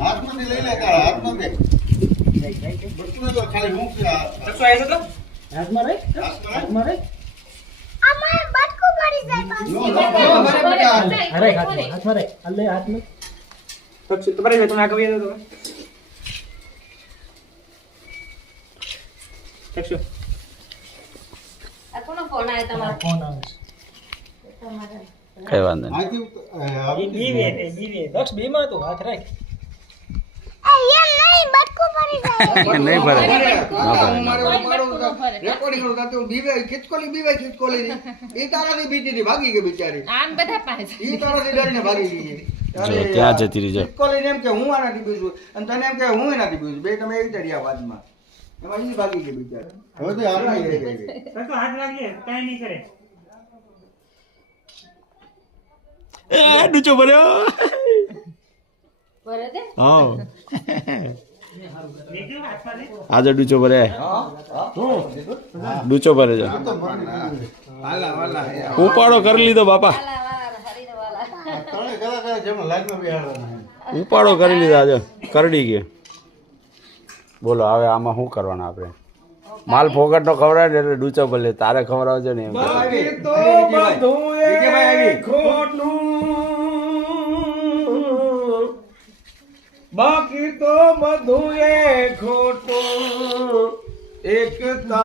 હાથમાંથી લઈ લે હાથમાં દે બટકું તો ખાલી મૂક તક્ષુ આવે છે તો હાથમાં રે અમારે બટકું પડી જાય અરે હાથમાં રે અલ્લે હાથમાં તક્ષુ તમારે મે તમે આ કવિયા દો તક્ષુ આ કોનો ફોન આવે તમારો ફોન આવે કઈ વાંધો નહીં આથી જીવે દક્ષ બેમાં તો હાથ રાખ નહીં ભરે રેકોર્ડિંગ કરું તો બીવે ખિચકોલી એ તારાથી બીતી હતી ભાગી ગઈ બિચારી આમ બધા પાસે એ તારાથી ડરીને ભાગી ગઈ જો ત્યાં જતી રહી જો ખિચકોલીને એમ કે હું આનાથી બીજું અને તને એમ કે હું એનાથી બીજું બે તમે એક તરિયા બાદમાં એમાં ઈ ભાગી ગઈ બિચારી હવે તો હાથ ગઈ તક્ષુ હાથ લાગીએ કઈ નહીં કરે એ ડૂચો ભર્યો ભરે દે હા દેખ્યું હાથમાં લે આજે ડૂચો ભરે ડૂચો ભરે છે હાલા વાલા ઉપાડો કરી લીધો બાપા વાલા વાલા હરીનો વાલા તણે કલાકાર જેમ લાઈનમાં બેહાડવાના ઉપાડો કરી લીધો આજે કરડી ગયો બોલો હવે આમાં શું કરવાનું આપણે માલ ફોકટ નો ખવડાવે ને એટલે ડૂચો ભલે તારે ખવડાવજો ને એમ બાકી તો બધું ખોટું બાકી તો બધું ખોટું એક